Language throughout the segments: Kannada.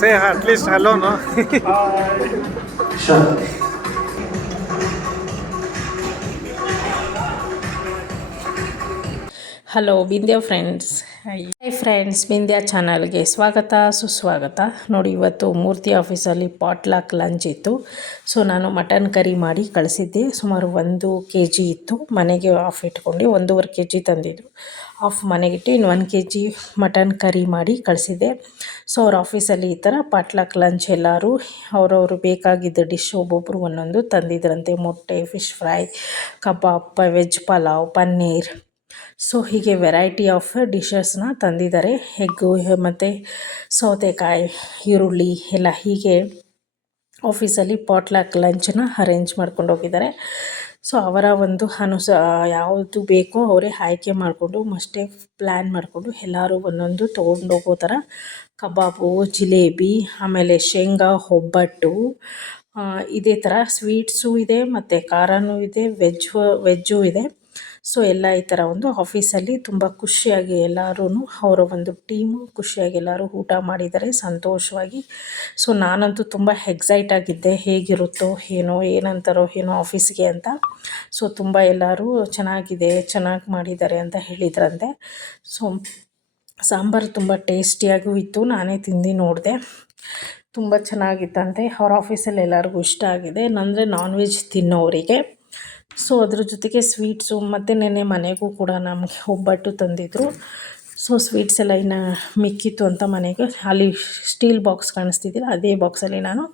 Say at least hello, no? Sure. Hello Bindya friends. Hi friends, Bindya ಚಾನಲ್ಗೆ ಸ್ವಾಗತ ಸುಸ್ವಾಗತ. ನೋಡಿ, ಇವತ್ತು ಮೂರ್ತಿ ಆಫೀಸಲ್ಲಿ ಪಾಟ್ಲಾಕ್ ಲಂಚ್ ಇತ್ತು. ಸೊ ನಾನು ಮಟನ್ ಕರಿ ಮಾಡಿ ಕಳಿಸಿದ್ದೆ. ಸುಮಾರು 1 kg ಇತ್ತು. ಮನೆಗೆ ಆಫ್ ಇಟ್ಕೊಂಡು 1.5 kg ತಂದಿದ್ದು. ಆಫ್ ಮನೆಗಿಟ್ಟು ಇನ್ನು 1 kg ಮಟನ್ ಕರಿ ಮಾಡಿ ಕಳಿಸಿದ್ದೆ. ಸೊ ಅವ್ರ ಆಫೀಸಲ್ಲಿ ಈ ಥರ ಪಾಟ್ಲಾಕ್ ಲಂಚ್ ಎಲ್ಲರೂ ಅವರವರು ಬೇಕಾಗಿದ್ದ ಡಿಶ್ ಒಬ್ಬೊಬ್ಬರು ಒಂದೊಂದು ತಂದಿದ್ರಂತೆ. ಮೊಟ್ಟೆ, ಫಿಶ್ ಫ್ರೈ, ಕಬಾಬ್, ವೆಜ್ ಪಲಾವ್, ಪನ್ನೀರ್, ಸೊ ಹೀಗೆ ವೆರೈಟಿ ಆಫ್ ಡಿಶಸ್ನ ತಂದಿದ್ದಾರೆ. ಎಗ್ಗು ಮತ್ತು ಸೌತೆಕಾಯಿ, ಈರುಳ್ಳಿ ಎಲ್ಲ ಹೀಗೆ ಆಫೀಸಲ್ಲಿ ಪಾಟ್ಲಾಕ್ ಲಂಚನ್ನ ಅರೇಂಜ್ ಮಾಡ್ಕೊಂಡು ಹೋಗಿದ್ದಾರೆ. ಸೊ ಅವರ ಒಂದು ಯಾವುದು ಬೇಕೋ ಅವರೇ ಆಯ್ಕೆ ಮಾಡಿಕೊಂಡು ಅಷ್ಟೇ ಪ್ಲ್ಯಾನ್ ಮಾಡಿಕೊಂಡು ಎಲ್ಲರೂ ಒಂದೊಂದು ತೊಗೊಂಡೋಗೋ ಥರ ಕಬಾಬು, ಜಿಲೇಬಿ, ಆಮೇಲೆ ಶೇಂಗಾ ಒಬ್ಬಟ್ಟು, ಇದೇ ಥರ ಸ್ವೀಟ್ಸು ಇದೆ ಮತ್ತು ಖಾರನೂ ಇದೆ, ವೆಜ್ಜು ಇದೆ. ಸೊ ಎಲ್ಲ ಈ ಥರ ಒಂದು ಆಫೀಸಲ್ಲಿ ತುಂಬ ಖುಷಿಯಾಗಿ ಎಲ್ಲರೂ ಅವರ ಒಂದು ಟೀಮು ಖುಷಿಯಾಗಿ ಎಲ್ಲರೂ ಊಟ ಮಾಡಿದ್ದಾರೆ ಸಂತೋಷವಾಗಿ. ಸೊ ನಾನಂತೂ ತುಂಬ ಎಕ್ಸೈಟ್ ಆಗಿದ್ದೆ, ಹೇಗಿರುತ್ತೋ ಏನಂತಾರೋ ಆಫೀಸ್ಗೆ ಅಂತ. ಸೊ ತುಂಬ ಎಲ್ಲರೂ ಚೆನ್ನಾಗಿದೆ, ಚೆನ್ನಾಗಿ ಮಾಡಿದ್ದಾರೆ ಅಂತ ಹೇಳಿದ್ರಂತೆ. ಸೊ ಸಾಂಬಾರು ತುಂಬ ಟೇಸ್ಟಿಯಾಗೂ ಇತ್ತು. ನಾನೇ ತಿಂದು ನೋಡಿದೆ, ತುಂಬ ಚೆನ್ನಾಗಿತ್ತಂತೆ. ಅವ್ರ ಆಫೀಸಲ್ಲಿ ಎಲ್ಲರಿಗೂ ಇಷ್ಟ ಆಗಿದೆ, ಅಂದರೆ ನಾನ್ ವೆಜ್ ತಿನ್ನೋರಿಗೆ. ಸೊ ಅದ್ರ ಜೊತೆಗೆ ಸ್ವೀಟ್ಸು ಮತ್ತು ನೆನ್ನೆ ಮನೆಗೂ ಕೂಡ ನಮಗೆ ಒಬ್ಬಟ್ಟು ತಂದಿದ್ದರು. ಸೊ ಸ್ವೀಟ್ಸ್ ಎಲ್ಲ ಇನ್ನು ಮಿಕ್ಕಿತ್ತು ಅಂತ ಮನೆಗೆ ಅಲ್ಲಿ ಸ್ಟೀಲ್ ಬಾಕ್ಸ್ ಕಾಣಿಸ್ತಿದ್ದಿಲ್ಲ, ಅದೇ ಬಾಕ್ಸಲ್ಲಿ ನಾನು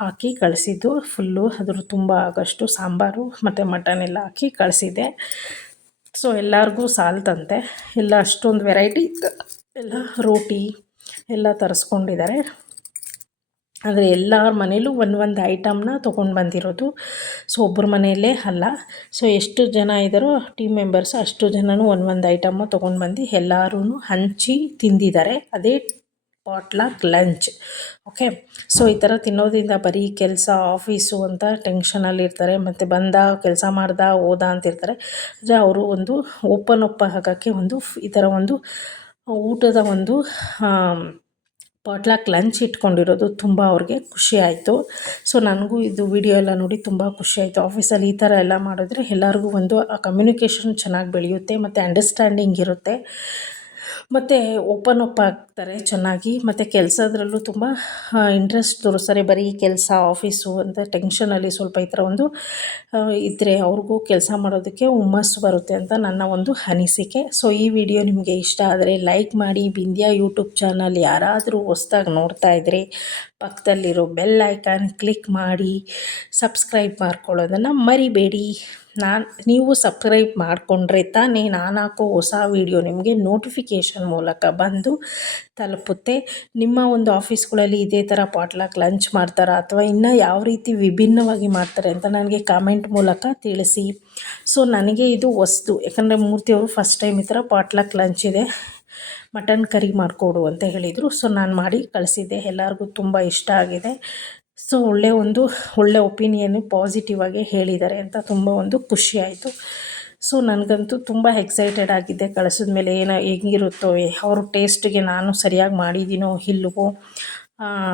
ಹಾಕಿ ಕಳಿಸಿದ್ದು. ಫುಲ್ಲು ಅದ್ರ ತುಂಬ ಆಗೋಷ್ಟು ಸಾಂಬಾರು ಮತ್ತು ಮಟನ್ ಎಲ್ಲ ಹಾಕಿ ಕಳಿಸಿದ್ದೆ. ಸೊ ಎಲ್ಲರಿಗೂ ಸಾಲ್ತಂತೆ, ಎಲ್ಲ ಅಷ್ಟೊಂದು ವೆರೈಟಿ ಎಲ್ಲ ರೋಟಿ ಎಲ್ಲ ತರಿಸ್ಕೊಂಡಿದ್ದಾರೆ. ಆದರೆ ಎಲ್ಲರ ಮನೇಲೂ ಒಂದೊಂದು ಐಟಮ್ನ ತೊಗೊಂಡು ಬಂದಿರೋದು. ಸೊ ಒಬ್ಬರ ಮನೆಯಲ್ಲೇ ಅಲ್ಲ, ಸೊ ಎಷ್ಟು ಜನ ಇದ್ದಾರೋ ಟೀಮ್ ಮೆಂಬರ್ಸ್ ಅಷ್ಟು ಜನನೂ ಒಂದೊಂದು ಐಟಮ್ಮ ತೊಗೊಂಡು ಬಂದು ಎಲ್ಲರೂ ಹಂಚಿ ತಿಂದಿದ್ದಾರೆ. ಅದೇ ಪಾಟ್ಲಾಕ್ ಲಂಚ್. ಓಕೆ, ಸೊ ಈ ಥರ ತಿನ್ನೋದ್ರಿಂದ ಬರೀ ಕೆಲಸ ಆಫೀಸು ಅಂತ ಟೆನ್ಷನಲ್ಲಿರ್ತಾರೆ, ಮತ್ತು ಬಂದ ಕೆಲಸ ಮಾಡ್ದ ಹೋದ ಅಂತಿರ್ತಾರೆ. ಆದರೆ ಅವರು ಒಂದು ಓಪನ್ ಅಪ್ ಆಗೋಕ್ಕೆ ಒಂದು ಈ ಥರ ಒಂದು ಊಟದ ಒಂದು ಪಾಟ್ಲಾಕ್ ಲಂಚ್ ಇಟ್ಕೊಂಡಿರೋದು ತುಂಬ ಅವ್ರಿಗೆ ಖುಷಿ ಆಯಿತು. ಸೊ ನನಗೂ ಇದು ವಿಡಿಯೋ ಎಲ್ಲ ನೋಡಿ ತುಂಬ ಖುಷಿ ಆಯಿತು. ಆಫೀಸಲ್ಲಿ ಈ ಥರ ಎಲ್ಲ ಮಾಡಿದ್ರೆ ಎಲ್ಲರಿಗೂ ಒಂದು ಕಮ್ಯುನಿಕೇಷನ್ ಚೆನ್ನಾಗಿ ಬೆಳೆಯುತ್ತೆ, ಮತ್ತು ಅಂಡರ್ಸ್ಟ್ಯಾಂಡಿಂಗ್ ಇರುತ್ತೆ, ಮತ್ತು ಓಪನ್ ಅಪ್ ಆಗ್ತಾರೆ ಚೆನ್ನಾಗಿ, ಮತ್ತು ಕೆಲಸದ್ರಲ್ಲೂ ತುಂಬ ಇಂಟ್ರೆಸ್ಟ್ ತೋರಿಸ್ತಾರೆ. ಬರೀ ಕೆಲಸ ಆಫೀಸು ಅಂತ ಟೆನ್ಷನಲ್ಲಿ ಸ್ವಲ್ಪ ಈ ಥರ ಒಂದು ಇದ್ದರೆ ಅವ್ರಿಗೂ ಕೆಲಸ ಮಾಡೋದಕ್ಕೆ ಹುಮ್ಮಸ್ಸು ಬರುತ್ತೆ ಅಂತ ನನ್ನ ಒಂದು ಅನಿಸಿಕೆ. ಸೊ ಈ ವಿಡಿಯೋ ನಿಮಗೆ ಇಷ್ಟ ಆದರೆ ಲೈಕ್ ಮಾಡಿ. ಬಿಂದ್ಯಾ ಯೂಟ್ಯೂಬ್ ಚಾನಲ್ ಯಾರಾದರೂ ಹೊಸ್ದಾಗಿ ನೋಡ್ತಾ ಇದ್ದರೆ ಪಕ್ಕದಲ್ಲಿರೋ ಬೆಲ್ ಐಕಾನ್ ಕ್ಲಿಕ್ ಮಾಡಿ ಸಬ್ಸ್ಕ್ರೈಬ್ ಮಾಡ್ಕೊಳ್ಳೋದನ್ನು ಮರಿಬೇಡಿ. ನೀವು ಸಬ್ಸ್ಕ್ರೈಬ್ ಮಾಡಿಕೊಂಡ್ರೆ ತಾನೇ ನಾನು ಹಾಕೋ ಹೊಸ ವೀಡಿಯೋ ನಿಮಗೆ ನೋಟಿಫಿಕೇಷನ್ ಮೂಲಕ ಬಂದು ತಲುಪುತ್ತೆ. ನಿಮ್ಮ ಒಂದು ಆಫೀಸ್ಗಳಲ್ಲಿ ಇದೇ ಥರ ಪಾಟ್ಲಾಕ್ ಲಂಚ್ ಮಾಡ್ತಾರಾ, ಅಥವಾ ಇನ್ನೂ ಯಾವ ರೀತಿ ವಿಭಿನ್ನವಾಗಿ ಮಾಡ್ತಾರೆ ಅಂತ ನನಗೆ ಕಾಮೆಂಟ್ ಮೂಲಕ ತಿಳಿಸಿ. ಸೊ ನನಗೆ ಇದು ಹೊಸ್ತು, ಯಾಕಂದರೆ ಮೂರ್ತಿಯವರು ಫಸ್ಟ್ ಟೈಮ್ ಈ ಥರ ಪಾಟ್ಲಾಕ್ ಲಂಚ್ ಇದೆ, ಮಟನ್ ಕರಿ ಮಾಡಿಕೊಡು ಅಂತ ಹೇಳಿದರು. ಸೊ ನಾನು ಮಾಡಿ ಕಳಿಸಿದ್ದೆ, ಎಲ್ಲರಿಗೂ ತುಂಬ ಇಷ್ಟ ಆಗಿದೆ. ಸೊ ಒಳ್ಳೆ ಒಪಿನಿಯನ್ನು ಪಾಸಿಟಿವ್ ಆಗಿ ಹೇಳಿದ್ದಾರೆ ಅಂತ ತುಂಬ ಒಂದು ಖುಷಿ ಆಯಿತು. ಸೊ ನನಗಂತೂ ತುಂಬ ಎಕ್ಸೈಟೆಡ್ ಆಗಿದ್ದೆ. ಕಳಿಸಿದ ಮೇಲೆ ಹೆಂಗಿರುತ್ತೋ ಅವ್ರ ಟೇಸ್ಟ್ಗೆ ನಾನು ಸರಿಯಾಗಿ ಮಾಡಿದ್ದೀನೋ ಇಲ್ವೋ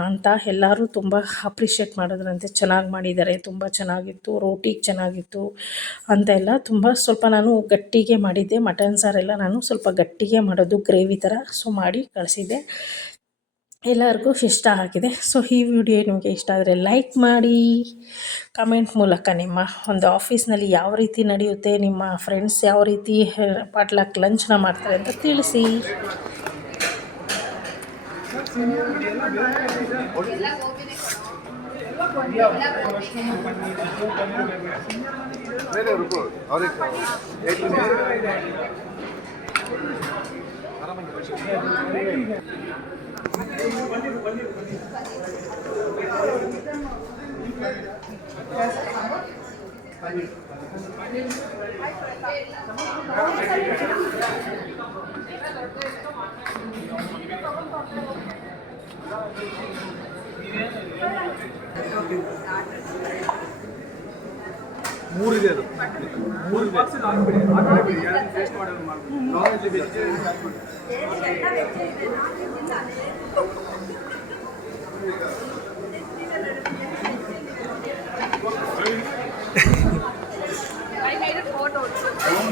ಅಂತ ಎಲ್ಲರೂ ತುಂಬ ಅಪ್ರಿಷಿಯೇಟ್ ಮಾಡಿದ್ರಂತೆ. ಚೆನ್ನಾಗಿ ಮಾಡಿದ್ದಾರೆ, ತುಂಬ ಚೆನ್ನಾಗಿತ್ತು, ರೋಟಿ ಚೆನ್ನಾಗಿತ್ತು ಅಂತ ಎಲ್ಲ ಸ್ವಲ್ಪ ನಾನು ಗಟ್ಟಿಗೆ ಮಾಡಿದ್ದೆ. ಮಟನ್ ಸಾರೆಲ್ಲ ನಾನು ಸ್ವಲ್ಪ ಗಟ್ಟಿಗೆ ಮಾಡೋದು, ಗ್ರೇವಿ ಥರ. ಸೊ ಮಾಡಿ ಕಳಿಸಿದ್ದೆ, ಎಲ್ಲರಿಗೂ ಇಷ್ಟ ಆಗಿದೆ. ಸೊ ಈ ವಿಡಿಯೋ ನಿಮಗೆ ಇಷ್ಟ ಆದರೆ ಲೈಕ್ ಮಾಡಿ, ಕಮೆಂಟ್ ಮೂಲಕ ನಿಮ್ಮ ಒಂದು ಆಫೀಸ್ನಲ್ಲಿ ಯಾವ ರೀತಿ ನಡೆಯುತ್ತೆ, ನಿಮ್ಮ ಫ್ರೆಂಡ್ಸ್ ಯಾವ ರೀತಿ ಪಾಟ್ಲಾಕ್ ಲಂಚ್ನ ಮಾಡ್ತಾರೆ ಅಂತ ತಿಳಿಸಿ. ಮೂರಿದೆ ಅದು, 3 ಬಾಕ್ಸ್ ಹಾಕ್ಬಿಡಿ. ಟೇಸ್ಟ್ ಮಾಡೋದು ಮಾಡ್ಬೋದು. ನಾನ್ ವೆಜ್ ವೆಜಿಟೇರಿಯನ್ ಹಾಕ್ಬಿಡಿ. I made a photo also.